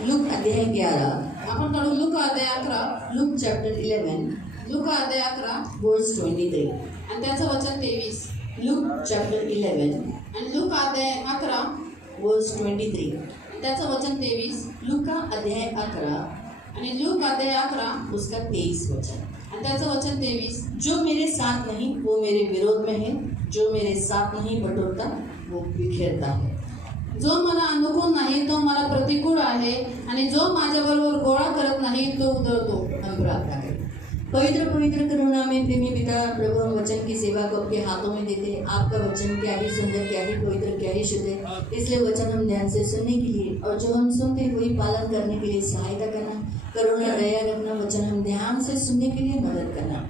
Look अध्याय 11, आपण काढू लूका अध्याय 11, लूक चैप्टर 11 लूका अध्याय 11 वर्स 23. आणि त्याचं वचन 23. लूक चैप्टर 11 आणि लूका अध्याय 11 वर्स 23. त्याचं वचन 23. लूका अध्याय 11 आणि लूक अध्याय 11 उसका 23 वचन. आणि त्याचं वचन 23. जो मेरे साथ नहीं वो मेरे विरोध में है, जो मेरे साथ नहीं बटोरता वो बिखेरता है. जो मला अनुकूल नाही तो मला प्रतिकूल आहे, आणि जो माझ्याबरोबर गोळा करत नाही तो उधळतो. हम प्रार्थना करें. पवित्र पवित्र करुणा में प्रेमी पिता प्रभु, हम वचन की सेवा को आपके हाथों में देते हैं. आपका वचन क्या ही सुंदर, क्या ही पवित्र, क्या ही शुद्ध है. इसलिए वचन हम ध्यान से सुनने के लिए और जो हम सुनते हैं वही पालन करने के लिए सहायता करना. करुणा दया रखना. वचन हम ध्यान से सुनने के लिए मदद करना,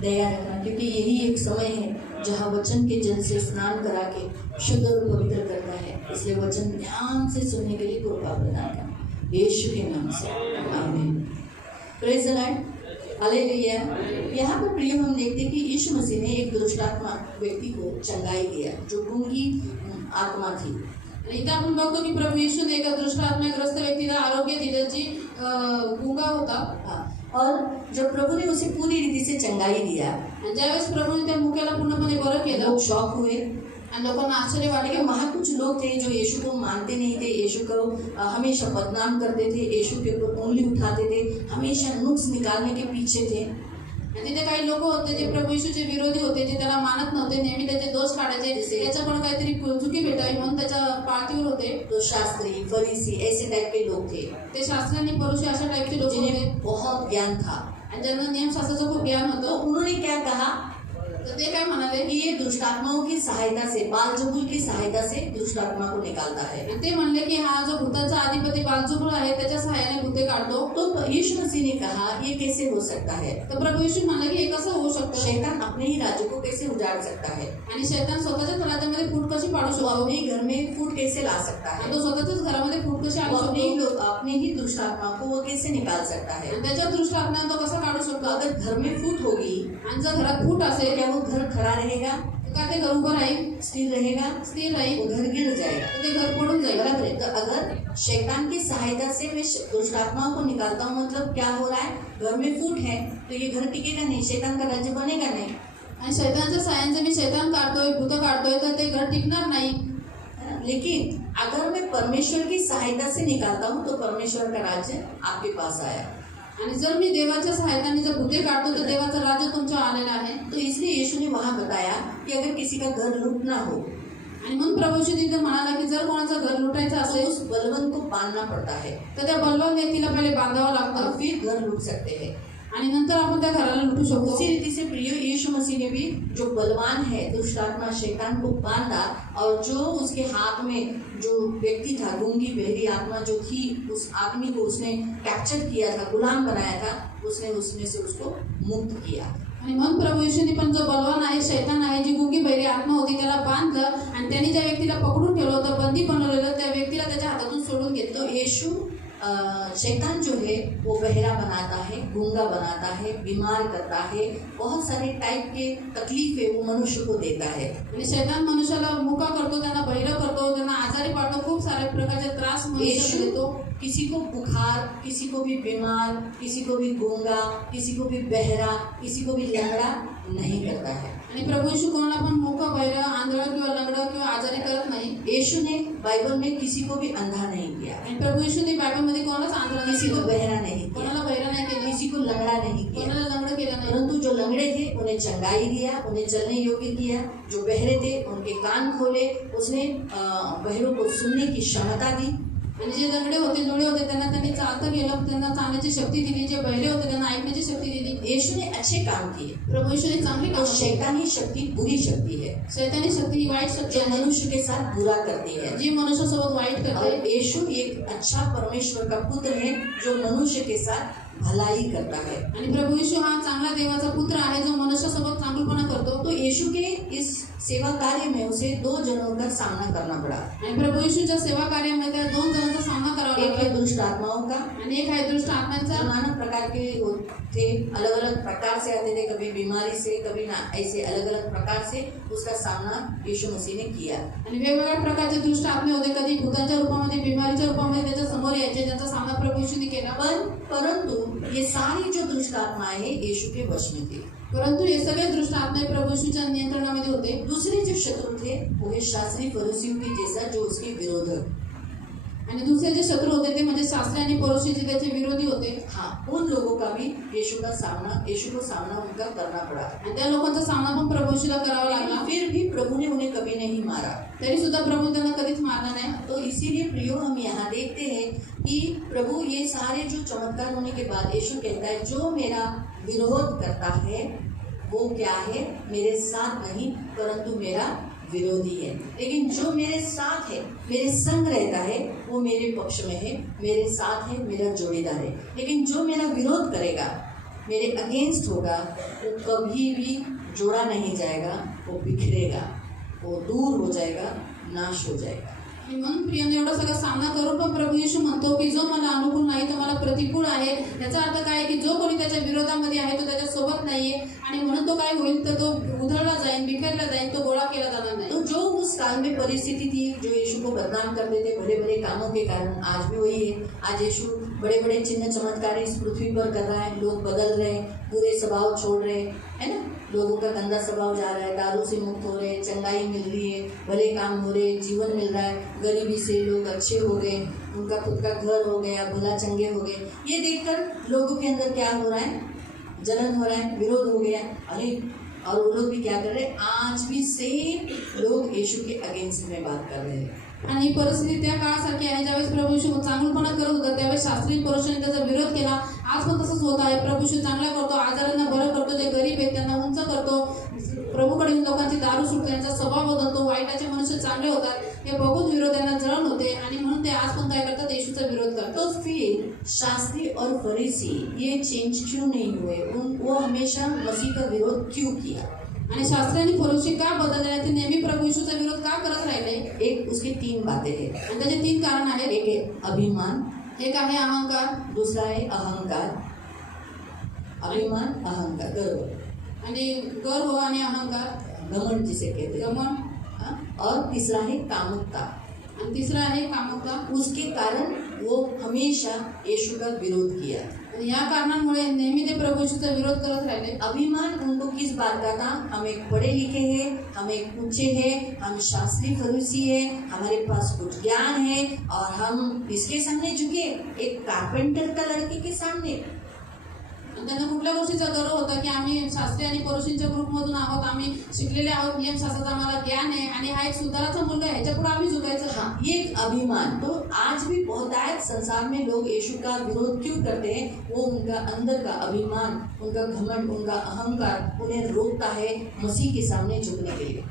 दया रखना, क्योंकि यही एक समय है जहाँ वचन के जल से स्नान करा के शुद्ध और पवित्र करता है. इसलिए वचन ध्यान से सुनने के लिए कृपा प्रदान करना, यीशु के नाम से आमीन. Praise the Lord. हालेलुया. यहाँ पर प्रिय हम देखते हैं कि यीशु मसीह ने एक दुष्टात्मा व्यक्ति को चंगाई दिया जो गूंगी आत्मा थी. आणि इथं आपण बघतो की प्रभू येशूने एका दृष्टात्मग्रस्त व्यक्तीला आरोग्य दिलं जी गुंगा होता. और जब प्रभु ने उसे पूरी रीति से चंगाई दिया, आणि ज्यावेळेस प्रभूने त्या मुक्याला पूर्णपणे बरं केलं, लोग शॉक हुए. आणि लोकांना आश्चर्य वाटले कि की वहाँ कुछ लोग थे जो यीशु को मानते नहीं थे, यीशु को हमेशा बदनाम करते थे, यीशु के ऊपर उंगली उठाते थे, हमेशा नुक्स निकालने के पीछे थे. आणि तिथे काही लोक होते जे प्रभू येशूचे विरोधी होते, जे त्याला मानत नव्हते, नेहमी त्याचे दोष काढायचे, त्याच्याकडून काहीतरी चुकी भेटावी म्हणून त्याच्या पाळतीवर होते. तो शास्त्री, फरीसी ऐसे टाइप के लोग थे. ते शास्त्रांनी परुषी अशा टाईपचे लोक होते जिन्हें बहुत ज्ञान था. आणि ज्यांना नियमशास्त्राचं खूप ज्ञान तो होतं. उन्होंने क्या कहा तर ते काय म्हणाले कि ये दुष्टात्माओं की सहायता से, बालजबूल की सहायता से दुष्टात्मा को निकालता है. आणि ते म्हणले की हा जो भूताचा अधिपती बालजुबुळ आहे त्याच्या सहाय्याने भूते काढतो. तो यीशु मसीह ने कहा ये कैसे हो सकता है. तर प्रभू येशू म्हणले की हे कसं होऊ शकतं. शैतान अपने ही राज्य को कैसे उजाड़ सकता है. आणि शैतान स्वतःच्याच राज्यामध्ये फूट कशी पाडू वो शकतो. अपने घर में फूट कैसे ला सकता आणि है. तो स्वतःच्याच घरामध्ये फूट कशी वो आणू शकतो. अपने ही दुष्टात्मा को वो कैसे निकाल सकता है. आणि त्याच्या दृष्ट आपल्याला तो कसा काढू तो शकतो. अगर घर में फूट होगी आणि जर घरात फूट तो असेल क्या वो घर खड़ा रहेगा, तर काय ते घर उभं राहील, स्थिर रहेगा. स्थिर वो राहील, घर गिर जाएगा. तर ते घर पडून जाईल. बराबर है. तो अगर शैतान की सहायता से मैं दुष्टात्माओं को निकालता हूँ, मतलब क्या हो रहा है, घर में फूट है तो ये घर टिकेगा नहीं, शैतान का राज्य बनेगा नहीं. आणि शैतानच्या साह्याने मी शैतान काढतोय, भूत काढतोय, तर ते घर टिकणार नाही. लेकिन अगर मैं परमेश्वर की सहायता से निकालता हूँ तो परमेश्वर का राज्य आपके पास आया. आणि जर मी देवाच्या सहायताने जर भूते काढतो तर देवाचं राज्य तुमच्या आलेलं आहे. तो इसलिए यीशु ने वहाँ बताया कि अगर किसी का घर लूटना हो आणि म्हणून प्रभूशी तिथे म्हणाला की जर कोणाचं घर लुटायचं तो असेल उस बलवन को बांधना पड़ता है, तर त्या बलवान व्यक्तीला पहिले बांधावं और लागतं फिर घर लूट सकते हैं. आणि नंतर आपण त्या घराला लुटू शकतो. उसी रीति से प्रिय यीशु मसीह ने भी जो बलवान है दुष्टात्मा शैतान को बांधा, और जो उसके हाथ में जो व्यक्ति था, गूंगी बहरी आत्मा जो थी, उस आदमी को उसने कैप्चर किया था, गुलाम बनाया था, उसने उसमें से उसको मुक्त किया. आणि म्हणून प्रभू येशूने पण जो बलवान आहे, शैतान आहे, जी गुंगी बहिरी आत्मा होती त्याला बांधलं आणि त्यांनी ज्या व्यक्तीला पकडून ठेवलं होतं, बंदी बनवलेलं, त्या व्यक्तीला त्याच्या हातातून सोडून घेतलं. तो यीशु शैतान जो है वो बहरा बनाता है, गूंगा बनाता है, बीमार करता है, बहुत सारे टाइप के तकलीफें वो मनुष्य को देता है. आणि शैतान मनुष्याला मुका करतो, त्यांना बहिरं करतो, त्यांना आजारी पाडतो, खूप साऱ्या प्रकारचे त्रास मनुष्याला यीशु देतो. किसी को बुखार, किसी को भी बीमार, किसी को भी गूंगा, किसी को भी बहरा, किसी को भी लंगड़ा नहीं करता है. आणि प्रभू येशू कोणाला पण मुका, बहिरं, आंधळं किंवा लंगडं किंवा आजारी करत नाही. यीशु ने बाइबल में किसी को भी अंधा नहीं किया, आणि प्रभू येशूने बायबलमध्ये कोणालाच आंधळं नाही किसी को केलं, बहरा नहीं किया, कोणाला बहिरं नाही केलं, किसी को लंगड़ा नहीं किया, कोणाला लंगडं केलं नाही. परंतु जो लंगड़े थे उन्हें चंगाई दिया, उन्हें चलने योग्य किया. जो बहरे थे उनके कान खोले, उसने बहरों को सुनने की क्षमता दी. आणि जे लंगडे होते, लुळे होते, त्यांना त्यांनी चालता गेलं, त्यांना चालण्याची शक्ती दिली. जे बहिरे होते त्यांना ऐकण्याची शक्ती दिली. यीशु ने अच्छे काम किए. प्रभू येशूने चांगली तो कामं केली. शैतानी शक्ति बुरी शक्ति है शैतानी शक्ती ही वाईट शक्ती जो आहे, मनुष्य के साथ बुरा करती है. जी मनुष्यासोबत वाईट करते. और यीशु एक अच्छा परमेश्वर का पुत्र है जो मनुष्य के साथ भलाई करता है. आणि प्रभू येशू हा चांगला देवाचा पुत्र आहे जो मनुष्यासोबत चांगुलपणा करतो. तो यीशु के इस सेवा कार्य में उसे 2 जनों का सामना करना पड़ा. आणि प्रभू येशूच्या सेवा कार्यामध्ये त्या 2 जणांचा सामना करावा एक है लागला. दुष्ट आत्माओं का, आणि एक आहे दुष्ट आत्म्यांचा. नाना प्रकार के थे, अलग अलग प्रकार से आते थे, कभी बीमारी से, कभी ना, ऐसे अलग अलग प्रकार से उसका सामना यीशु मसीह ने किया. आणि वेगवेगळ्या प्रकारचे दुष्ट आत्मे होते. कधी भूतांच्या रूपामध्ये, बिमारीच्या रूपामध्ये त्याच्या समोर यायचे, ज्यांचा सामना प्रभू येशूने केला. परंतु ये सारी जो दुष्ट आत्माएं हैं यीशु के वश में थी. परंतु हे सगळे दुष्ट आत्मे प्रभू येशूच्या नियंत्रणामध्ये होते. दूसरे जो शत्रु थे वो है शास्त्री फरीसियों के जैसा जो उसके विरोधक. आणि दुसरे जे शत्रू होते ते म्हणजे शास्त्री आणि परोशीचे त्याचे विरोधी होते. हाँ, उन लोगों का भी यीशु को सामना उनका करना पड़ा. आणि त्या लोकांचा सामना पण प्रभू येशूला करावा लागला. फिर भी प्रभु ने उन्हें कभी नहीं मारा. तरी सुद्धा प्रभू त्यांना कधीच मारला नाही. तो इसीलिए प्रियो हम यहाँ देखते हैं कि प्रभु ये सारे जो चमत्कार होने के बाद यीशु कहता है जो मेरा विरोध करता है वो क्या है, मेरे साथ नहीं परंतु मेरा विरोधी है. लेकिन जो मेरे साथ है, मेरे संग रहता है, वो मेरे पक्ष में है, मेरे साथ है, मेरा जोड़ीदार है. लेकिन जो मेरा विरोध करेगा, मेरे अगेंस्ट होगा, वो कभी भी जोड़ा नहीं जाएगा, वो बिखरेगा, वो दूर हो जाएगा, नाश हो जाएगा. आणि म्हणून प्रियाने एवढा सगळा सामना करून पण प्रभू येशू म्हणतो की जो मला अनुकूल नाही तो मला प्रतिकूल आहे. याचा अर्थ काय की जो कोणी त्याच्या विरोधामध्ये आहे तो त्याच्या सोबत नाहीये आणि म्हणून तो काय होईल तर तो उधळला जाईल, बिखरला जाईल, तो गोळा केला जाणार नाही. तो जो उस काल में परिस्थिति थी, जो यीशु को बदनाम करते थे बड़े बड़े कामों के कारण, आज भी वही है. आज यीशु बड़े बड़े चिन्ह चमत्कार इस पृथ्वी पर कर रहा है. लोग बदल रहे हैं, बुरे स्वभाव छोड़ रहे हैं, है ना. लोगों का गंदा स्वभाव जा रहा है, दारू से मुक्त हो रहे हैं, चंगाई मिल रही है, भले काम हो रहे, जीवन मिल रहा है. गरीबी से लोग अच्छे हो गए, उनका खुद का घर हो गया, भला चंगे हो गए. ये देखकर लोगों के अंदर क्या हो रहा है, जलन हो रहा है, विरोध हो गया. अरे, और वो लोग भी क्या कर रहे हैं, आज भी सेम लोग यीशु के अगेंस्ट में बात कर रहे हैं. आणि ही परिस्थिती त्या काळासारखी आहे. ज्यावेळेस प्रभू येशू चांगलपणा करत होता त्यावेळेस शास्त्री परोशाने त्याचा विरोध केला. आज पण तसंच होत आहे. प्रभू येशू चांगला करतो, आजारांना बरं करतो, जे गरीब आहेत त्यांना उंच करतो, प्रभूकडे लोकांची दारू सुटते, त्यांचा स्वभाव बदलतो, वाईटाचे मनुष्य चांगले होतात. हे बघून विरोध्यांना जळण होते आणि म्हणून ते आज पण काय करतात, येशूचा विरोध करतात. तो फिर शास्त्री और फरीसी ये चेंज क्यों नहीं हुए, वो हमेशा मसीह का विरोध क्यों किया. आणि शास्त्री आणि फरीसी का बदलले, ते नेहमी प्रभू येशूचा विरोध का करत राहिले. एक उसकी 3 बातें हैं. आणि त्याचे 3 कारण आहेत. एक है अभिमान, एक आहे अहंकार, दूसरा है अहंकार. अभिमान, अहंकार, गर्व, आणि गर्व आणि अहंकार, घमंड जिसे कहते हैं. गमन, हाँ? और तीसरा है कामुकता. आणि तिसरा आहे कामुकता. उसके कारण वो हमेशा यीशु का विरोध किया. आणि या कारणांमुळे नेहमी ते प्रभू येशूचा विरोध करत राहिले. अभिमान उनको किस बात का था, हम एक पढ़े लिखे हैं, हम एक ऊंचे हैं, हम शास्त्री फरीसी हैं, हमारे पास कुछ ज्ञान है और हम इसके सामने झुके, एक कारपेंटर का लड़के के सामने. त्यांना कुठल्या गोष्टीचा गर्व होता की आम्ही शास्त्री आणि परोशींच्या ग्रुपमधून आहोत, आम्ही शिकलेले आहोत, नियमशास्त्राचं आम्हाला ज्ञान आहे आणि हा एक सुधाराचा मुलगा आहे, ह्याच्यापुढे आम्ही झुकायचं. हाँ, ये एक अभिमान. तो आज भी बहुतायत संसार में लोग यीशु का विरोध क्यों करते हैं, वो उनका अंदर का अभिमान, उनका घमंड, उनका अहंकार उन्हें रोकता है मसीह के सामने झुकने के लिए.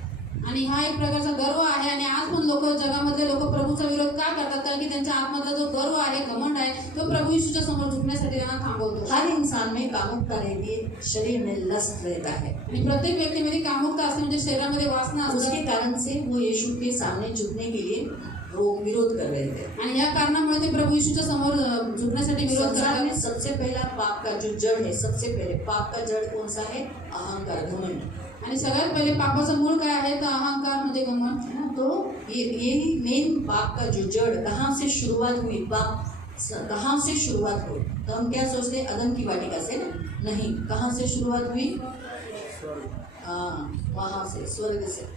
आणि हा एक प्रकारचा गर्व आहे. आणि आज पण लोक जगामध्ये लोक प्रभूचा विरोध का करतात, कारण की त्यांच्या आत्मधला जो गर्व आहे, घमंड आहे, तो प्रभू येशूच्या समोर झुकण्यासाठी त्यांना थांबवतो. हर इंसान में कामुकता रहती है, शरीर में लस्ट रहता है. आणि प्रत्येक व्यक्तीमध्ये कामुकता असते, म्हणजे शरीरामध्ये वासना उसके असते. कारण से वो यीशु के सामने झुकने के लिए विरोध कर रहे थे. आणि या कारणामुळे ते प्रभू येशूच्या समोर झुकण्यासाठी विरोध संसार करतात. में सबसे पहला पाप का जो जड़ है, सबसे पहले पाप का जड़ कौन सा है, अहंकार, घमंड. आणि सगळ्यात पहिले पापाचं मूळ काय आहे, तर अहंकार म्हणजे घमंड. तो ये मेन पाप का जो जड़ कहाँ से शुरुआत हुई, पाप कहाँ से शुरुआत हुई. तो हम क्या सोचते हैं, अदम की वाटिका से ना, नहीं. कहाँ से शुरुआत हुई, वहाँ से, स्वर्ग से.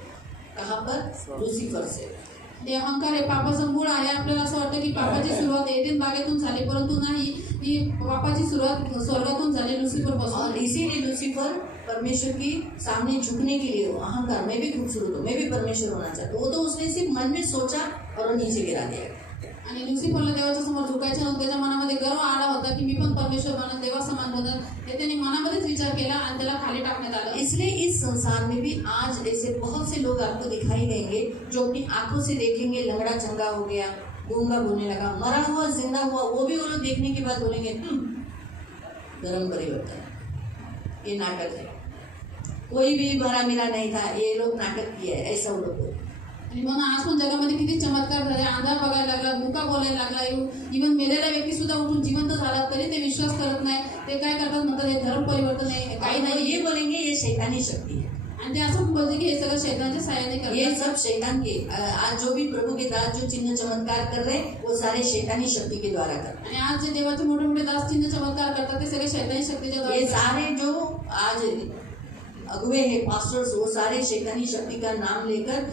कहाँ पर, लुसीफर से. ते अहंकार हे पापाचं मूळ आहे. आपल्याला असं वाटतं की पापाची सुरुवात एडेन बागेतून झाली, परंतु नाही, ही पापाची सुरुवात स्वर्गातून झाली, लुसीफर और पासून. इसीलिए लुसीफर परमेश्वर के सामने झुकने के लिए, अहंकार, मैं भी खूबसूरत हूँ, मैं भी परमेश्वर होना चाहता हूँ, वो तो उसने सिर्फ मन में सोचा और वो नीचे गिरा दिया. आणि लुसीफरला देवाच्या समोर झुकायचं नव्हतं. त्याच्या मनामध्ये गर्व आला होता की मी पण परमेश्वर बनत, देवा समान बनत. हे त्याने मनामध्येच विचार केला आणि त्याला खाली टाकण्यात आलं. इसलिए इस संसार में भी आज ऐसे बहुत से लोग आपको दिखाई देंगे जो अपनी आंखों से देखेंगे लंगड़ा चंगा हो गया, गूंगा बोलने लगा, मरा हुआ जिंदा हुआ, वो भी वो लोग देखने के बाद बोलेंगे धर्म परिवर्तन, ये नाटक है, कोई भी मरा मिला नहीं था, ये लोग नाटक किया है, ऐसा वो लोग बोलते. आणि म्हणून आज पण जगामध्ये किती चमत्कार झाले, अंधार बघायला लागला, मुका बोलायला लागला, इव्हन मेलेला व्यक्ती सुद्धा उठून जिवंत झाला तरी ते विश्वास करत नाही. ते काय करतात, म्हणतात हे धर्म परिवर्तन आहे, काही और वो नाही. ये बोलेंगे ये शैतानी शक्ति है. आणि ते असं बोलते की हे सगळं शैतानाच्या साह्याने ये करतात. सब शैतान के आज जो भी प्रभु के दास जो चिन्ह चमत्कार कर रहे हैं वो सारे शैतानी शक्ति के द्वारा कर रहे आणि आज जे देवाचे मोठे मोठे दास चिन्ह चमत्कार करतात ते सगळे शैतानी शक्तीच्या हैं। ये द्वारे. सारे जो आज अगुवे हैं पास्टर्स वो सारे शैतानी शक्ति का नाम लेकर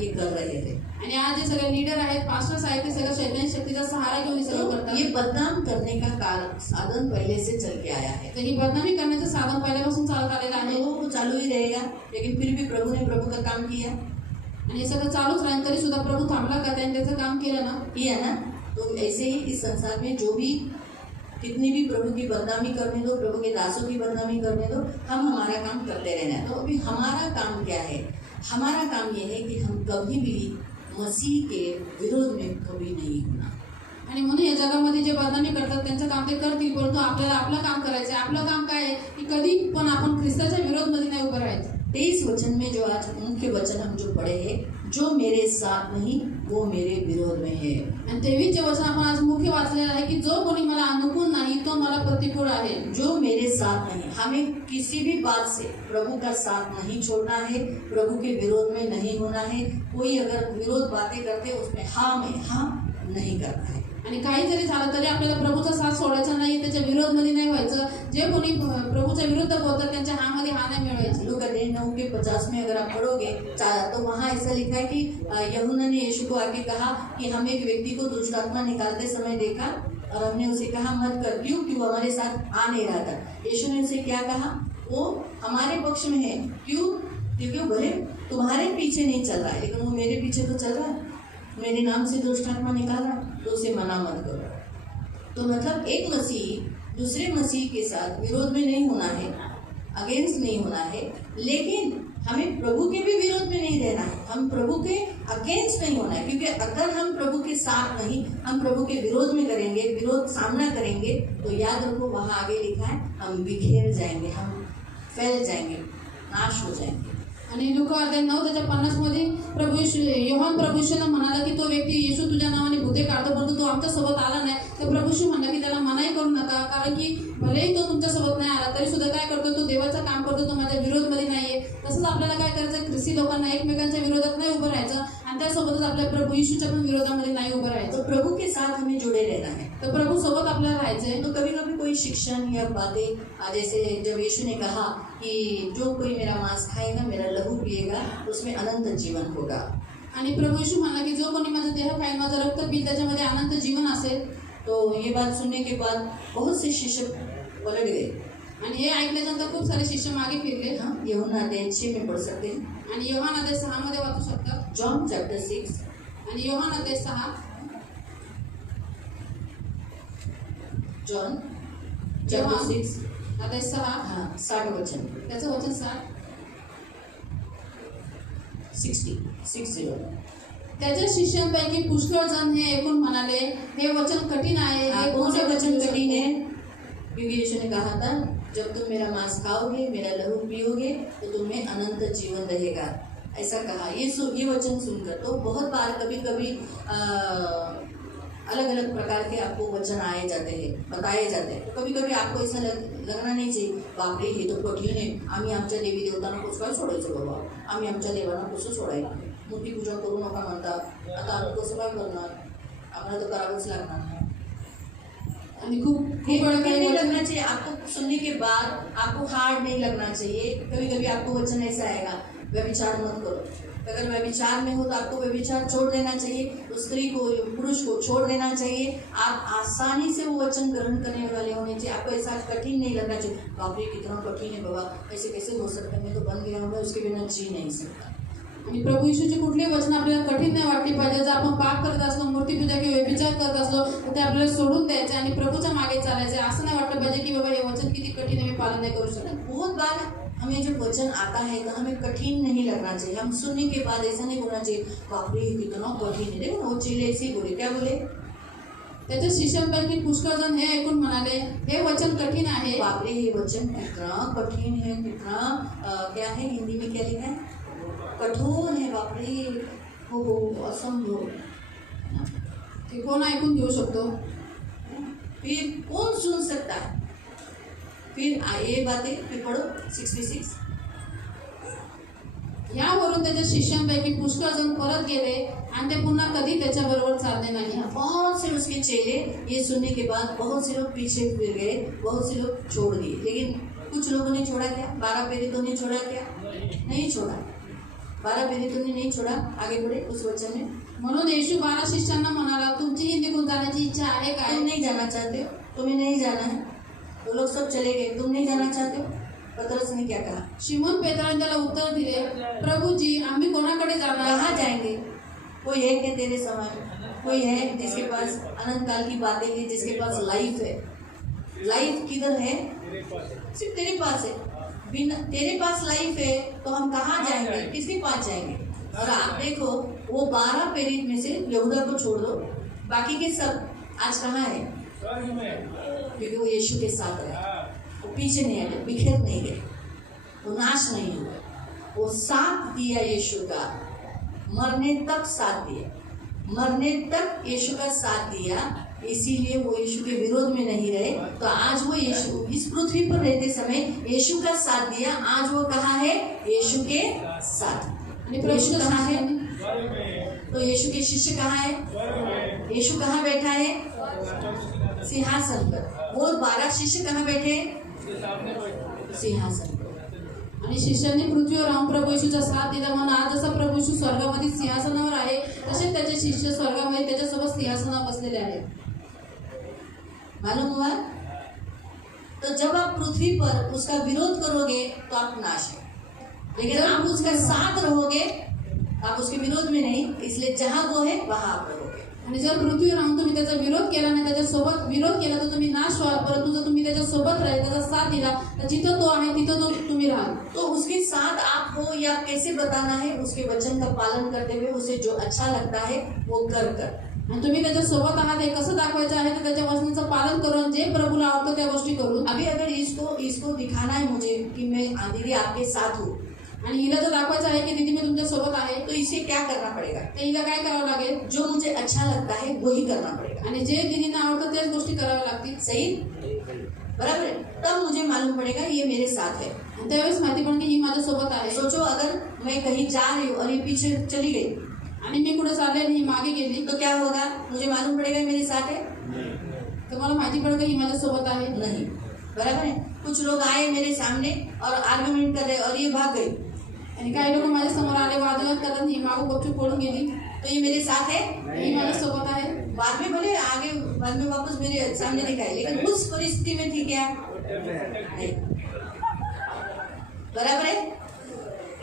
ये कर रहे थे। आणि आज जे सगळे लीडर आहेत, पास्टर्स आहेत, ते सगळं शैतानी शक्तीचा सहारा घेऊन हे सगळं तो करतात. ये बदनाम करने का साधन पहले से चल के आया है, तर ही बदनामी करण्याचं साधन पहिल्यापासून चालत आलेलं आहे तो वो चालू ही रहेगा। लेकिन फिर भी प्रभु ने प्रभु का काम किया आणि हे सगळं चालूच राहील. तरी सुद्धा प्रभु थांबला का? त्याने त्याचं काम केलं ना. किया ना। तो ऐसे ही इस संसार में जो भी कितनी भी प्रभु की बदनामी करने दो, प्रभु के दासों की बदनामी करने दो, हम हमारा काम करते रहना है। तो अभी हमारा काम क्या है? हमारा काम ये है कि हम कभी भी मसीह के विरोध में कभी नहीं होना। आणि म्हणून या जगामध्ये जे बदनामी करतात त्यांचं काम ते करतील, परंतु आपल्याला आपलं काम करायचं आहे. आपलं काम काय आहे की कधी पण आपण ख्रिस्ताच्या विरोधमध्ये नाही उभं राहायचं. 23 वचन में जो आज मुख्य वचन हम जो पढ़े हैं, जो मेरे साथ नहीं वो मेरे विरोध में है। आणि 23 वचन आपण आज मुख्य वाचलेलं आहे की जो कोणी मला अनुकूल नाही तो मला प्रतिकूल आहे. जो मेरे साथ नहीं, हमें किसी भी बात से प्रभु का साथ नहीं छोड़ना है, प्रभु के विरोध में नहीं होना है। कोई अगर विरोध बातें करते उसमें हाँ में हाँ नहीं करना है। आणि काही जरी झालं तरी आपल्याला प्रभूचा साथ सोडायचा नाही, त्याच्या विरोधमध्ये नाही व्हायचं. जे कोणी प्रभूच्या विरुद्ध बोलतात त्यांच्या हामध्ये हा नाही मिळवायचा. लूका 9:50 में अगर आप पढ़ोगे तो वहाँ ऐसा लिखा है कि यूहन्ना ने यीशु को आके कहा कि हम एक व्यक्ति को दुष्ट आत्मा निकालते समय देखा और हमने उसे कहा मत कर। क्यों? कि वो हमारे साथ आ नहीं रहा था। यीशु ने उसे क्या कहा? वो हमारे पक्ष में है। क्यों? क्योंकि वो भले तुम्हारे पीछे नहीं चल रहा है, लेकिन वो मेरे पीछे तो चल रहा है। मेरे नाम से दुष्ट आत्मा निकाल रहा, तो उसे मना मत करो। तो मतलब एक मसीह दूसरे मसीह के साथ विरोध में नहीं होना है, अगेंस्ट नहीं होना है, लेकिन हमें प्रभु के भी विरोध में नहीं रहना है। हम प्रभु के अगेंस्ट नहीं होना है, क्योंकि अगर हम प्रभु के साथ नहीं, हम प्रभु के विरोध में करेंगे, विरोध सामना करेंगे, तो याद रखो वहाँ आगे लिखा है हम बिखेर जाएंगे, हम फैल जाएंगे, नाश हो जाएंगे। आणि लूका 9:50 मध्ये योहान प्रभू येशूला म्हणाला की तो व्यक्ती येशू तुझ्या नावाने भूते काढतो, परंतु तो आमच्यासोबत आला नाही. तर प्रभू येशू म्हणला की त्याला मनाई करू नका, कारण की भलेही तो तुमच्यासोबत नाही आला तरी सुद्धा काय करतो, तो देवाचं काम करतो, तो माझ्या विरोधमध्ये नाहीये. तसंच आपल्याला काय करायचं, ख्रिस्ती लोकांना एकमेकांच्या विरोधात नाही उभं राहायचं आणि त्यासोबतच आपल्या प्रभू येशूच्या पण विरोधामध्ये नाही उभं राहायचं. तो प्रभु के साथ हमें जुड़े रहना है। तर प्रभू सोबत आपल्याला राहायचंय. तो कभी कभी कोई शिक्षण या बातें जैसे जब यीशु ने कहा कि जो कोई मेरा मांस खाएगा, मेरा लहू पिएगा, उसमें अनंत जीवन होगा। आणि प्रभू येशू म्हणला की जो कोणी माझा देह खाईल, माझं रक्त पिईल, त्याच्यामध्ये अनंत जीवन असेल. तो ये बात सुनने के बाद बहुत से शिष्य पलट गए। आणि हे ऐकल्यानंतर खूप सारे शिष्य मागे फिरले. हाँ, यूहन्ना 6 में पढ़ सकते हैं। आणि योहान 6 मध्ये वाचू शकतात. जॉन चैप्टर 6 आणि योहान 6 जॉन चैप्टर 6 6 हाँ 60 वचन त्याचं वचन 60 त्याच्या शिष्यांपैकी पुष्कळ जण हे ऐकून म्हणाले, हे वचन कठीण आहे. हे कौन सा कोण वचन समजू कठिन शकतो? है? क्योंकि यीशु ने कहा था जब तुम मेरा मांस खाओगे, मेरा लहू पियोगे, तो तुम्हें अनंत जीवन रहेगा, ऐसा कहा। ये वचन सुनकर तो बहुत बार कभी कभी अलग अलग प्रकार के आपको वचन आए जाते हैं, बताए जाते हैं। तो कभी कभी आपको ऐसा लगना नाही चाहिए, बापरे हे तो कठीण आहे, आम्ही आमच्या देवी देवतांना कसं काय सोडायचं बाबा, आम्ही आमच्या देवांना कसं सोडायचं, मूर्ती पूजा करू नका म्हणतात, आता आम्ही कसं काय करणार, आम्हाला तो करावंच लागणार। आणि खूप ये खूप वेळा कठिन काही नहीं वचन लगना चाहिए आपको, सुनने के बाद आपको हार्ड नहीं लगना चाहिए। कभी कभी आपको वचन ऐसा आएगा, व्यभिचार मत करो। अगर व्यभिचार में हो तो आपको व्यभिचार छोड़ देना चाहिए, उस स्त्री को, पुरुष को छोड़ देना चाहिए। आप आसानी से वो वचन ग्रहण करने वाले होने चाहिए। आपको ऐसा कठिन नहीं लगना चाहिए, बाप रे कितना कठिन है बाबा, ऐसे कैसे हो सकता है, मैं तो बन गया हूँ, मैं उसके बिना जी नहीं सकता। आणि प्रभू येशूची कुठलीही वचन आपल्याला कठीण नाही वाटली पाहिजे. जर आपण पाप करत असलो, मूर्तीपूजा किंवा व्यभिचार करत असलो, तर ते आपल्याला सोडून द्यायचे आणि प्रभूच्या मागे चालायचे. असं नाही वाटलं पाहिजे की बाबा हे वचन किती कठीण आहे, मी पालन नहीं करू शकत. बहुत बार हमें जब वचन आता है तो हमें कठिन नहीं लगना चाहिए। हम सुनने के बाद ऐसा नहीं बोलना चाहिए, बाप रे कितना कठिन है। देखो वो चेले ऐसे ही बोले, क्या बोले? त्याच्या शिष्यांपैकी पुष्कळ जण हे ऐकून म्हणाले, हे वचन कठीण आहे. बाप रे ये वचन कितना कठिन है, कितना क्या है हिंदी में क्या लिखा है, कठोर है, बाप रे हो असंभव। ते कोण ऐकून घेऊ शकतो? फिर कौन सुन सकता है? फिर ये बातें फिर पढ़ो 66 यावरून त्याच्या शिष्यांपैकी पुष्कळ जण परत गेले आणि ते पुन्हा कधी त्याच्याबरोबर चालले नाही. बहुत से उसके चेले ये सुनने के बाद बहुत से लोग पीछे फिर गए, बहुत से लोग छोड़ दिए. लेकिन कुछ लोगों ने छोड़ा क्या? 12 प्रेरितों ने छोड़ा क्या? नहीं छोड़ा. 12 प्रेरितों ने नहीं छोड़ा. आगे बढ़े उस वचन में. म्हणून येशू 12 शिष्यांना म्हणाला, तुमचीही निघून जाण्याची इच्छा आहे काय? तुम नहीं जाना चाहते हो? तुम्हें नहीं जाना है? वो लोग सब चले गए, तुम नहीं जाना चाहते हो? पतरस ने क्या कहा? शिमोन पेत्राने त्याला उत्तर दिले, प्रभुजी आम्ही कोणाकडे जाणार? कहाँ जाएंगे? कोई है क्या तेरे समान? कोई है जिसके पास अनंत काल की बातें हैं, जिसके पास लाइफ है? लाइफ किधर है? सिर्फ तेरे पास है. बिना तेरे पास लाइफ है तो हम कहाँ जाएंगे? किसके पास जाएंगे? और आप देखो, वो 12 प्रेरित में से यहूदा को छोड़ दो, बाकी के सब आज कहाँ है? क्योंकि वो यीशु के साथ रहे. वो पीछे नहीं हटे, बिखर नहीं गए, वो नाश नहीं हुआ. वो साथ दिया यीशु का, मरने तक साथ दिया, मरने तक यीशु का साथ दिया. इसीलिए वो यीशु के विरोध में नहीं रहे. तो आज वो यीशु इस पृथ्वी पर रहते समय यीशु का साथ दिया. आज वो कहाँ है? यीशु के साथ. यीशु कहाँ है? तो यीशु के शिष्य कहाँ है? यीशु कहाँ बैठा है? सिंहासन पर. वो 12 शिष्य कहाँ बैठे? सिंहासन पर. आणि शिष्यांनी पृथ्वीवर राहून प्रभू येशूचा साथ दिला. म्हणून आज जसा प्रभू येशू स्वर्गामध्ये सिंहासनावर आहे, तसे त्याचे शिष्य स्वर्गामध्ये त्याच्यासोबत सिंहासनावर बसलेले आहेत. मालूम हुआ? तो जब आप पृथ्वी पर उसका विरोध करोगे तो आप नाश है. लेकिन आप उसका साथ रहोगे, आप उसके विरोध में नहीं. इसलिए जहाँ वो है वहाँ आप रहोगे. आणि जर पृथ्वीवर राहून तुम्ही त्याचा विरोध केला नाही, त्याच्यासोबत विरोध केला तर तुम्ही नाश व्हाल. परंतु जर तुम्ही त्याच्यासोबत राहिले, त्याचा साथ दिला, तर जिथं तो आहे तिथं तो तुम्ही राहाल. तो उसके साथ आप हो या कैसे बताना है? उसके वचन का पालन करते हुए, उसे जो अच्छा लगता है वो कर कर. आणि तुम्ही त्याच्यासोबत आहात हे कसं दाखवायचं आहे? तर त्याच्या वचनाचं पालन करून, जे प्रभूला आवडतं त्या गोष्टी करून. अभी अगर इसको दिखाना है मुझे कि मैं दीदी आपके साथ हूँ, आणि हिला जर दाखवायचं आहे की दीदी मी तुमच्या सोबत आहे, तो इसे क्या करना पड़ेगा? तर हिला काय करावं लागेल? जो मुझे अच्छा लगता है वही करना पड़ेगा. आणि जे दीदींना आवडतं त्याच गोष्टी कराव्या लागतील. सही? बराबर है. तब मुझे मालूम पड़ेगा ये मेरे साथ है. आणि त्यावेळेस माहिती पण की ही माझ्यासोबत आहे. सोचो, अगर मैं कहीं जा रही हूँ और ये पीछे चली गई आणि मी कुठे चालले आणि ही मागे गेली, तो क्या होगा? मुझे मालूम पड़ेगा ये मेरे साथ है? तर मला माहिती पडेल की ही माझ्यासोबत आहे. नहीं. बराबर है. कुछ लोग आए मेरे सामने और आर्ग्यूमेंट कर रहे और ये भाग गई, आणि काही लोक माझ्या समोर आले, वादविवाद करतात, ही मागं गपचूप पळून गेली, तो ये मेरे साथ है? ही माझ्यासोबत आहे. बाद में भले आगे बाद में वापस मेरे सामने दिखाई, लेकिन उस परिस्थिति में थी क्या? नहीं. बराबर है.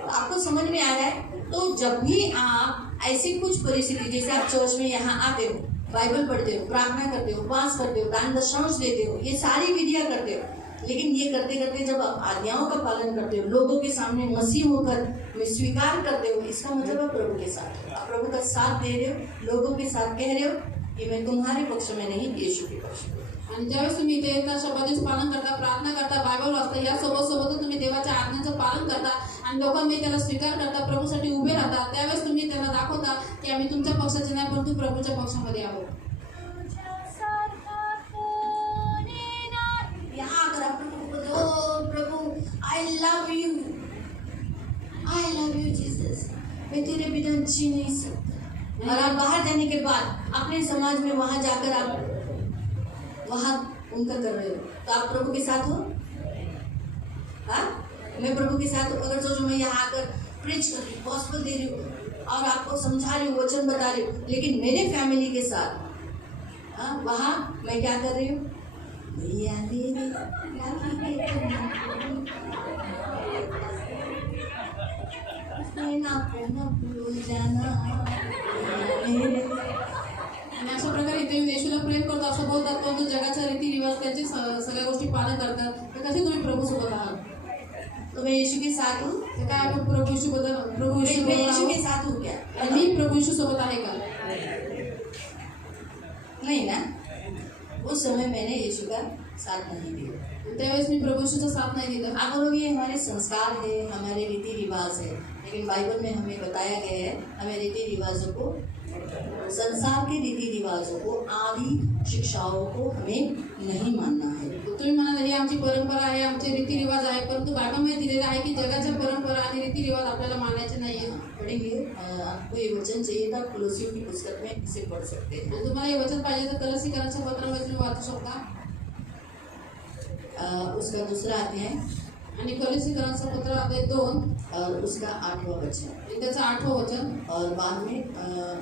आपको समझ में आ रहा है? तो जब भी आप ऐसी कुछ परिस्थिति, जैसे आप चर्च में यहाँ आते हो, बाइबल पढ़ते हो, प्रार्थना करते हो, उपवास करते हो, दान दशांश देते हो, ये सारी विधियां करते हो, लेकिन ये करते करते जब आप आज्ञाओं का पालन करते हो, लोगों के सामने मसीह होकर में स्वीकार करते हो, इसका मतलब आप प्रभु के साथ हो. आप प्रभु का साथ दे रहे हो, लोगों के साथ कह रहे हो कि मैं तुम्हारे पक्ष में नहीं, यीशु के पक्ष में. आणि ज्यावेळेस तुम्ही इथे येता, शब्दाचे पालन करता, प्रार्थना करता, बायबल वाचता, या सोबत तुम्ही देवाच्या आज्ञांचं पालन करता आणि लोकांमध्ये त्याला स्वीकार करता, प्रभूसाठी उभे राहता, त्यावेळेस तुम्ही त्यांना दाखवता की आम्ही तुमच्या पक्षाचे नाही, परंतु प्रभूच्या पक्षामध्ये आहोत. यहाँ अगर आप प्रभु आई लव यू जीसस, मैं तेरे बिना जी नहीं सकता. और आप बाहर जाने के बाद अपने समाज में वहाँ जाकर आप वहाँ उनका कर रहे हो, तो आप प्रभु के साथ हो? हाँ, मैं प्रभु के साथ हूँ. अगर सोचो मैं यहाँ आकर प्रीच कर रही हूँ, गॉस्पेल दे रही हूँ और आपको समझा रही हूँ, वचन बता रही हूँ, लेकिन मेरे फैमिली के साथ वहाँ मैं क्या कर रही हूँ? भूल जाना. आणि अशा प्रकारे ते येशूला प्रेम करतो असं बोलतात, परंतु जगाच्या रीतिरिवाज त्यांची सगळ्या गोष्टी पालन करतात. तर कसे तुम्ही प्रभू सोबत आहात? तो मैं यीशु के साथ हूँ. तर काय आपण प्रभू येशू बद्दल प्रभू येशू मैं यीशु के साथ हूँ क्या? आणि मी प्रभू येशू सोबत आहे का? नहीं ना. उस समय मैंने यीशु का साथ नहीं दिया. त्यावेळेस मी प्रभू येशूचा साथ नाही दिला. आप बोलोगे ये हमारे संस्कार है, हमारे रीति रिवाज है, लेकिन बाइबल में हमें बताया गया है हमें रीति रिवाजों को संसार के रीति रिवाजों को, आदि शिक्षाओं को हमें नहीं मानना है। तुम्ही म्हणाल ही आमची परंपरा आहे, आमचे रीतिरिवाज आहे, परंतु बायबलमध्ये दिलेलं आहे की जगाच्या परंपरा आणि रीतिरिवाज आपल्याला मानायचे नाहीये. पढ़ेंगे, आपको ये वचन चाहिए था कुलुसियों की पुस्तक में, इसे पढ़ सकते हैं. आणि तुम्हाला हे वचन पाहिजे तर कलसीकरांच्या पत्रामध्ये तुम्ही वाचू शकता. उसका दूसरा अध्याय आणि कलसीकरांचं पत्र अध्याय 2 और उसका 8वां वचन, आणि त्याचं 8वं वचन. और बाद में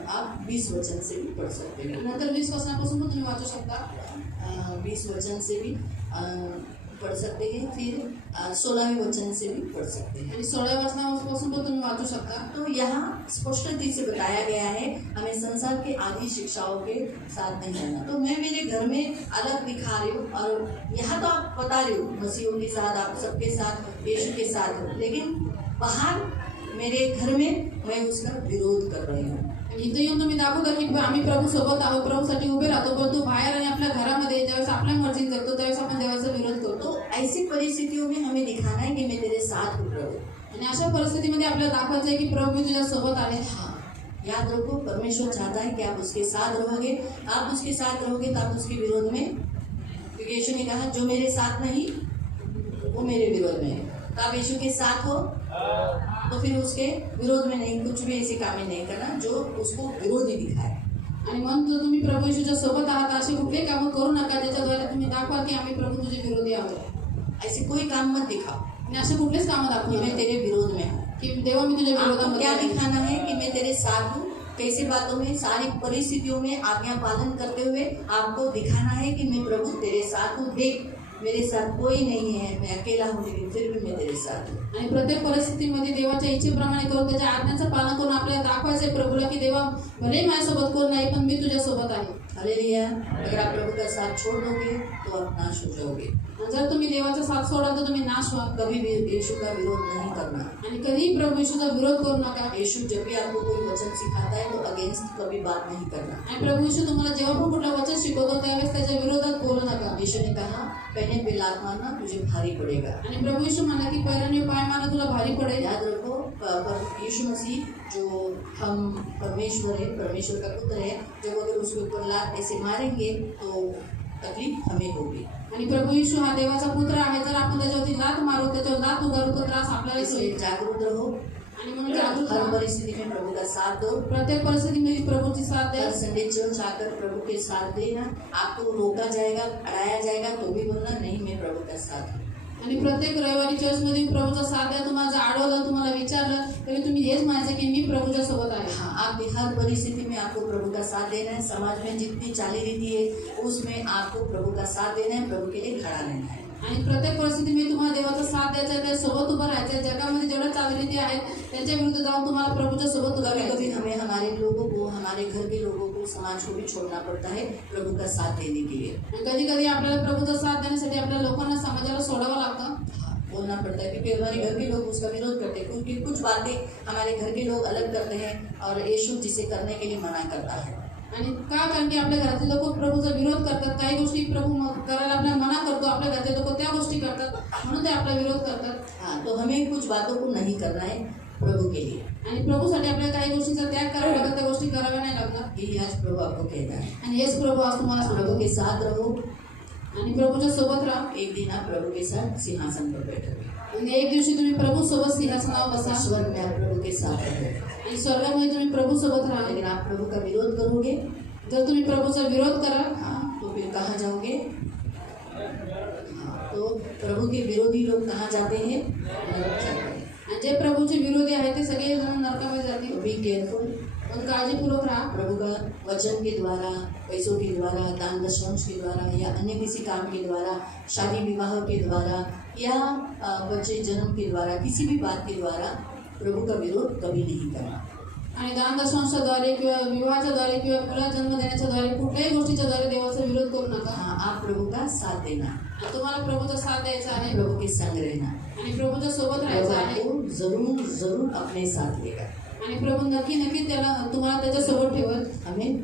आप 20 वचन से भी पढ़ सकते हैं. नंतर 20 वचनापासून पण तुम्ही वाचू शकता. 20 वचन से भी पढ़ सकते हैं, फिर 16वें वचन से भी पढ़ सकते हैं. आणि 16व्या वचनापासून पण तुम्ही वाचू शकता. तो यहाँ स्पष्ट रीति से बताया गया है हमें संसार के आदि शिक्षाओं के साथ नहीं रहना. तो मैं मेरे घर में अलग दिखा रही हूँ, और यहाँ तो आप बता रही हो मसीहों के साथ, आप सबके साथ, यीशु के साथ हो, लेकिन बाहर मेरे घर में मैं उसका विरोध कर रही हूँ. इथं येऊन तुम्ही दाखवता की आम्ही प्रभू सोबत आहोत, प्रभूसाठी उभे राहतो, परंतु बाहेर आणि आपल्या घरामध्ये ज्यावेळेस आपल्या मर्जीने जगतो त्यावेळेस आपण देवाचा विरोध करतो. तो ऐसी परिस्थितियों में हमें दिखाना है कि मैं तेरे साथ हूँ प्रभु. आणि अशा परिस्थितीमध्ये आपल्याला दाखवायचं आहे की प्रभू मी तुझ्या सोबत आहे. हाँ, याद रखो, परमेश्वर चाहता है कि आप उसके साथ रहोगे. आप उसके साथ रहोगे तो आप उसके विरोध में, क्योंकि यीशु ने कहा जो मेरे साथ नहीं वो मेरे विरोध में है. तो आप यीशु के साथ हो तो फिर उसके विरोध में नहीं, कुछ भी ऐसी कामें नहीं करना जो उसको विरोधी दिखाए. आणि म्हणून जर तुम्ही प्रभू येशूच्या सोबत आहात असे कुठले कामं करू नका ज्याच्याद्वारे तुम्ही दाखवा की आम्ही प्रभू तुझे विरोधी आहोत. ऐसे कोई काम मत दिखाओ आणि असे कुठलेच कामं कि दाखवू मैं नका तेरे विरोध में हूँ. की देवा मी तुझ्या आपको विरोधामध्ये क्या आहे. दिखाना है कि मैं तेरे साथ हूँ. कैसी बातों में, सारी परिस्थितियों में आज्ञा पालन करते हुए आपको दिखाना है कि मैं प्रभु तेरे साथ हूँ. देख, मेरे साथ कोई नहीं है, मैं अकेला हूँ, लेकिन फिर भी मैं तेरे साथ हूँ. आणि प्रत्येक परिस्थितीमध्ये देवाच्या इच्छेप्रमाणे करून त्याच्या आज्ञाचं पालन करून आपल्याला दाखवायचं आहे प्रभूला की देवा भले माझ्यासोबत कोण नाही पण मी तुझ्यासोबत आहे. हालेलुया. अगर आप प्रभु का साथ छोड़ दोगे तो आप नाश हो जाओगे. आणि जर तुम्ही देवाचा साथ सोडाल तर तुम्ही नाश व्हा. कभी भी यीशु का विरोध नहीं करना. आणि कधीही प्रभू येशूचा विरोध करू नका. यीशु जब भी आपको कोई वचन सिखाता है तो अगेंस्ट कभी बात नहीं करना. आणि प्रभू येशू तुम्हाला जेव्हा पण कुठलं वचन शिकवतो त्यावेळेस त्याच्या विरोधात बोलू नका. यीशु ने कहा पहले पे लात मारना तुझे भारी पड़ेगा. आणि प्रभू येशू म्हणला की पहिल्याने पाय मारा तुला भारी पडेल. याद रखो, पर यीशु मसीह जो हम परमेश्वर है, परमेश्वर का पुत्र है, जब अगर उसके ऊपर लात ऐसे मारेंगे तो तकलीफ हमें होगी. आणि प्रभू येशू हा देवाचा पुत्र आहे. जर आपण त्याच्यावरती लात मारू, त्याच्यावर लात उगारू तर त्रास आपल्याला इसलिए होईल. जागरूक रहो. आणि म्हणून जागरूक हर राहा. परिस्थिति में प्रभु का साथ दो. प्रत्येक परिस्थितीमध्ये प्रभूची साथ द्या. हर संडे चर्च आकर प्रभु के साथ देना. आपको रोका जाएगा, अड़ाया जाएगा तो भी बोलना नहीं, मैं प्रभु का साथ हूँ. आणि प्रत्येक रविवारी चर्चमध्ये प्रभूचा साथ द्या. तुम्हाला जर अडवलं, तुम्हाला विचारलं तरी तुम्ही हेच म्हणायचं की मी प्रभूच्या सोबत आहे. हाँ, आप हर परिस्थिति में आपको प्रभु का साथ देना है. समाज में जितनी चाली रीति है उसमें आपको प्रभु का साथ देना है, प्रभु के लिए खड़ा रहना है. आणि प्रत्येक परिस्थितीमध्ये तुम्हाला देवाचा साथ द्यायचा आहे, त्यासोबत उभं राहायचं आहे. जगामध्ये जेवढ्या चालीरीती आहेत त्यांच्या विरुद्ध जाऊन तुम्हाला प्रभूच्या सोबत उभं कभी राहायचं कभी आहे. हमें हमारे लोगों को, हमारे घर के लोगों को, समाज को भी छोड़ना पड़ता है प्रभु का साथ देने के लिए. कधी कधी आपल्याला प्रभूचा साथ देण्यासाठी आपल्या लोकांना समाजाला सोडावं लागतं. हाँ, बोलना पड़ता है क्योंकि हमारे घर के लोग उसका विरोध करते हैं, क्योंकि कुछ बातें हमारे घर के लोग अलग करते हैं और यीशु जिसे करने के लिए मना करता है. आणि का? कारण की आपल्या घरातले लोक प्रभूचा विरोध करतात. काही गोष्टी प्रभू करायला आपल्याला मना करतो, आपल्या घरातले लोक त्या गोष्टी करतात म्हणून ते आपला विरोध करतात. हाँ, तो हमें कुछ बातों को नहीं करना है प्रभु के लिए. आणि प्रभूसाठी आपल्याला काही गोष्टींचा त्याग करावा लागत, त्या गोष्टी कराव्या नाही लागतात. ये आज प्रभु आपको कहता है. आणि हेच प्रभू आज तुम्हाला प्रभु सांगतो के साथ रहो. आणि प्रभूच्या सोबत राहा. एक दिन आप प्रभु के साथ सिंहासन पर बैठोगे. आणि एक दिवशी तुम्ही प्रभू सोबत सिंहासनावर बसा. स्वर्ग में आप प्रभु के साथ रहोगे. आणि स्वर्गामध्ये तुम्ही प्रभू सोबत राहा. लेकिन आप प्रभु का विरोध करोगे, जर तुम्ही प्रभूचा विरोध कराल हाँ, तो फिर कहाँ जाओगे? हाँ, तो प्रभु के विरोधी लोग कहाँ जाते हैं? नरक जाते हैं. आणि जे प्रभूचे विरोधी आहेत ते सगळे जण नरकामध्ये जातील. तो बी केयरफुल. पण काळजीपूर्वक राहा. प्रभु का वचन के द्वारा, पैसों के द्वारा, दान दशंश के द्वारा या अन्य किसी काम के द्वारा, शादी विवाह के द्वारा या बच्चे जन्म के द्वारा, किसी भी बात के द्वारा प्रभु का विरोध कभी नहीं करना. आणि दान दशांशाद्वारे किंवा विवाहाच्या द्वारे किंवा मुला जन्म देण्याच्या द्वारे कुठल्याही गोष्टीच्या द्वारे देवाचा विरोध करू नका. हाँ, आप प्रभु का साथ देना, आणि तुम्हाला प्रभूचा साथ द्यायचा आहे प्रभु के संग रहना. आणि प्रभूच्या सोबत प्रभु राहायचं आहे. आपको जरूर जरूर अपने साथ लेगा. आणि प्रभू नक्की नक्की त्याला तुम्हाला त्याच्यासोबत ठेवत. हमें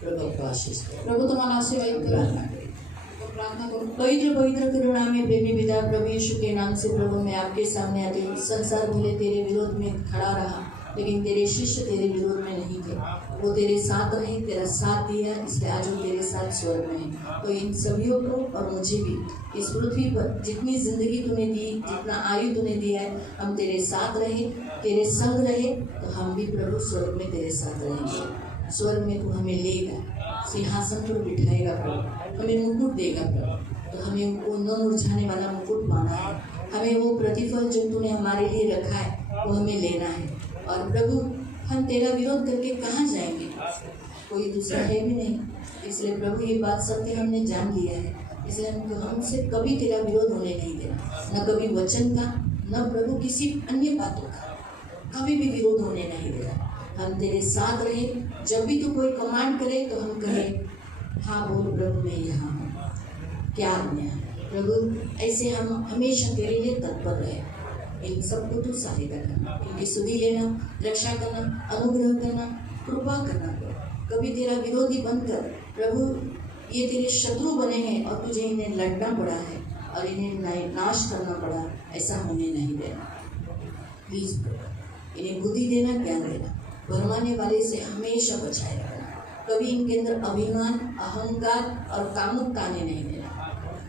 प्रभु को आशीष दे. प्रभू तुम्हाला आशीर्वाद करेल. प्रार्थना करें. आपण प्रार्थना करू. पवित्र पवित्र करुणा में प्रेमी पिता प्रभु यीशु के नाम से प्रभु मैं आपके सामने आती हूँ. संसार बोले तेरे विरोध में खड़ा रहा, लेकिन तेरे शिष्य तेरे विरोध में नहीं थे, वो तेरे साथ रहे, तेरा साथ दिया, इसलिए आज वो तेरे साथ स्वर्ग में है। तो इन सभी को और मुझे भी इस पृथ्वी पर जितनी जिंदगी तूने दी, जितना आयु तूने दिया है, हम तेरे साथ रहे, तेरे संग रहे, तो हम भी प्रभु स्वर्ग में तेरे साथ रहेंगे। स्वर्ग में तू हमें लेगा, सिंहासन पर बिठाएगा प्रभु, हमें मुकुट देगा प्रभु। तो हमें वो न मुरझाने वाला मुकुट पाना है, हमें वो प्रतिफल जो तूने हमारे लिए रखा है वो हमें लेना है। और प्रभु हम तेरा विरोध करके कहाँ जाएंगे, कोई दूसरा है भी नहीं। इसलिए प्रभु ये बात सत्य हमने जान लिया है, इसलिए हमसे कभी तेरा विरोध होने नहीं देना, न कभी वचन का, न प्रभु किसी अन्य बातों का, कभी भी विरोध होने नहीं देना। हम तेरे साथ रहे, जब भी तू कोई कमांड करे तो हम कहें हाँ बोल प्रभु मैं यहाँ हूँ, क्या आज्ञा है प्रभु। ऐसे हम हमेशा तेरे लिए तत्पर रहे। इन सबको तू सहायता करना, इनकी सुधि लेना, रक्षा करना, अनुग्रह करना, कृपा करना। कभी तेरा विरोधी बनकर प्रभु ये तेरे शत्रु बने हैं और तुझे इन्हें लड़ना पड़ा है और इन्हें नाश करना पड़ा, ऐसा होने नहीं देना। प्लीज प्रभु इन्हें बुद्धि देना, ज्ञान देना, भरमाने वाले से हमेशा बचाए रखना। कभी इनके अंदर अभिमान, अहंकार और कामुकता आने नहीं देना।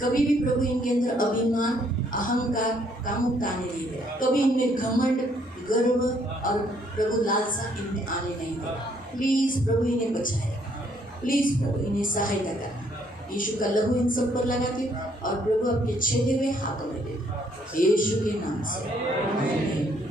कभी भी प्रभु इनके अंदर अभिमान, अहंकार, कामुकता आने नहीं देना। कभी इनमें घमंड, गर्व और प्रभु लालसा इनमें आने नहीं देना। प्लीज प्रभु इन्हें बचाए रखना, प्लीज प्रभु इन्हें सहायता करना। यीशु का लहू इन सब पर लगाते और प्रभु आपके छेदे हुए हाथों में देते, यीशु के नाम से आमीन।